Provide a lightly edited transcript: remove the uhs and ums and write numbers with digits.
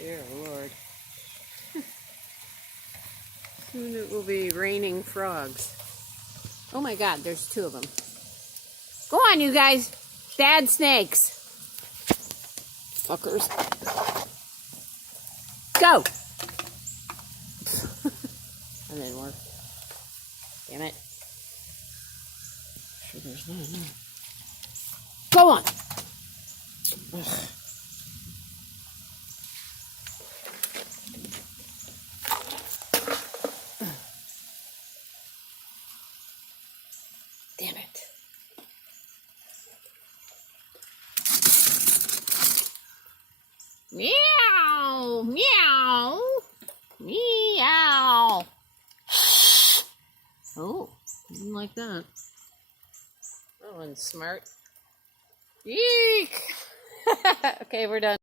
Dear Lord. Soon it will be raining frogs. Oh my God, there's 2 of them. Go on, you guys. Bad snakes. Fuckers. Go! That didn't work. Damn it. Sure there's none. Go on! Ugh. Damn it. Meow! Meow! Meow! Oh, didn't like that. That one's smart. Eek! Okay, we're done.